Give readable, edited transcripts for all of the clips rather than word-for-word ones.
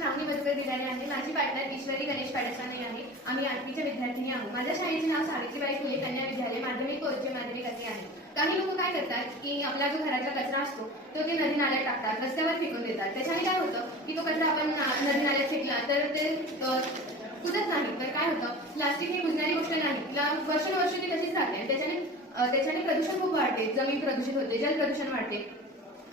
श्रावणी मधुकर दिघाणे आहे. माझी पार्टनर ईश्वरी गणेश पाडसाने आहे. आम्ही 8वीच्या विद्यार्थिनी आहोत. माझ्या शाळेचे नाव सावित्रीबाई फुले कन्या विद्यालय माध्यमिक व उच्च माध्यमिक असे आहे. काही लोक काय करतात की आपला जो घराचा कचरा असतो तो ते नदी नाल्यात टाकतात, रस्त्यावर फेकून देतात. त्याच्याने काय होतं की तो कचरा आपण नदी नाल्यात फेकला तर ते कुठंच नाही. तर काय होतं, प्लास्टिक ही कुजणारी गोष्ट नाही, तिला वर्षानुवर्ष ती तशीच राहते. त्याच्याने प्रदूषण खूप वाढते, जमीन प्रदूषित होते, जल प्रदूषण वाढते.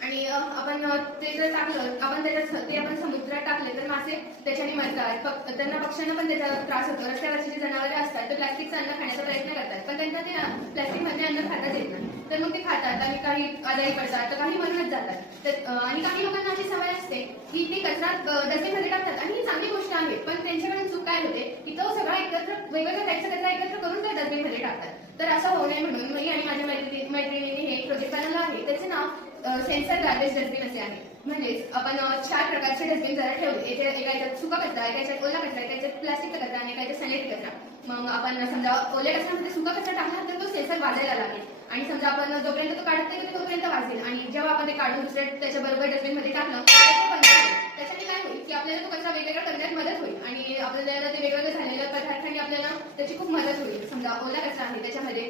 आणि आपण ते जर टाकलं, आपण त्याच्यात ते आपण समुद्रात टाकले तर मासे त्याच्याने मरतात. त्यांना पक्ष्यांना पण त्याचा त्रास होतो. रस्त्यावरची जी जनावरे असतात ते प्लास्टिकचं अन्न खाण्याचा प्रयत्न करतात, पण त्यांना ते प्लास्टिक मधले अन्न खाताच येत नाही. तर मग ते खातात आणि काही आजारी पडतात, तर काही मरूनच जातात. आणि काही लोकांना अशी सवय असते की ते कचरा डस्टबिनमध्ये टाकतात, आणि ही चांगली गोष्ट आहे. पण त्यांच्याकडून चूक काय होते की तो सगळा एकत्र वेगवेगळ्या टाईपचा कचरा एकत्र करून त्या डस्टबिनमध्ये टाकतात. तर असं होऊ नये म्हणून मी आणि माझ्या मैत्रिणीने हे प्रोजेक्ट बनवलं आहे. त्याचे नाव सेन्सर गार्बेज डस्टबिन असे आहे. म्हणजेच आपण 4 प्रकारचे डस्टबिन जरा ठेवले. एका याच्यात सुका कचरा, एका याच्यात ओला कचरा, एका याच्यात प्लास्टिकचा कचरा आणि एका याच्यात सॅनिटरी कचरा. मग आपण समजा ओल्या कचऱ्यामध्ये सुका कचरा टाकला तर तो सेन्सर वाजायला लागेल, आणि समजा आपण जोपर्यंत तो काढत नाही तोपर्यंत वाजेल, आणि जेव्हा आपण ते काढून दुसऱ्या त्याच्या बरोबर डस्टबिन मध्ये टाकलं तर बंद होईल. त्याच्याने काय होईल की आपल्याला तो कचरा वेगवेगळा करण्यात मदत होईल, आणि आपल्याला ते वेगवेगळं झालेल्या पदार्थांनी आपल्याला त्याची खूप मदत होईल. समजा ओला कचरा आहे, त्याच्यामध्ये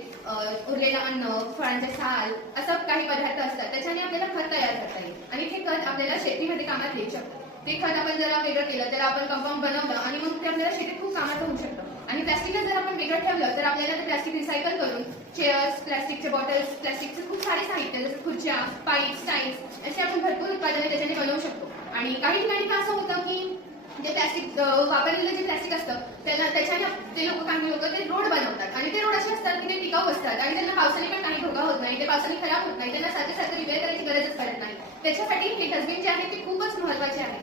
उरलेलं अन्न, फळांचे साल, असं काही पदार्थ असतात. त्याच्याने आपल्याला खत तयार करता येईल, आणि ते खत आपल्याला शेतीमध्ये कामात येऊ शकतं. ते खत आपण जर वेगळं केलं तर आपण कंपाऊंड बनवलं, आणि मग ते आपल्याला शेतीत खूप कामाचं होऊ शकतं. आणि प्लास्टिकच जर आपण वेगळं ठेवलं तर आपल्याला ते प्लास्टिक रिसायकल करून चेअर्स, प्लास्टिकचे बॉटल्स, प्लास्टिकचे खूप सारे साहित्य जसं खुर्च्या, पाईप्स, टाईल्स असे आपण भरपूर उत्पादने त्याच्याने बनवू शकतो. आणि काही ठिकाणी असं होतं की जे प्लास्टिक वापरलेलं जे प्लास्टिक असतं त्याच्याने ते काही लोक ते रोड बनवतात, आणि ते रोड असे असतात की ते टिकाऊ असतात, आणि त्यांना पावसाने पण काही धोका होत नाही, ते पावसाने खराब होत नाही, त्यांना सारखं रिपेअर करायची गरजच पडत नाही. त्याच्यासाठी हे डस्टबिन जे आहे ते खूपच महत्वाचे आहे.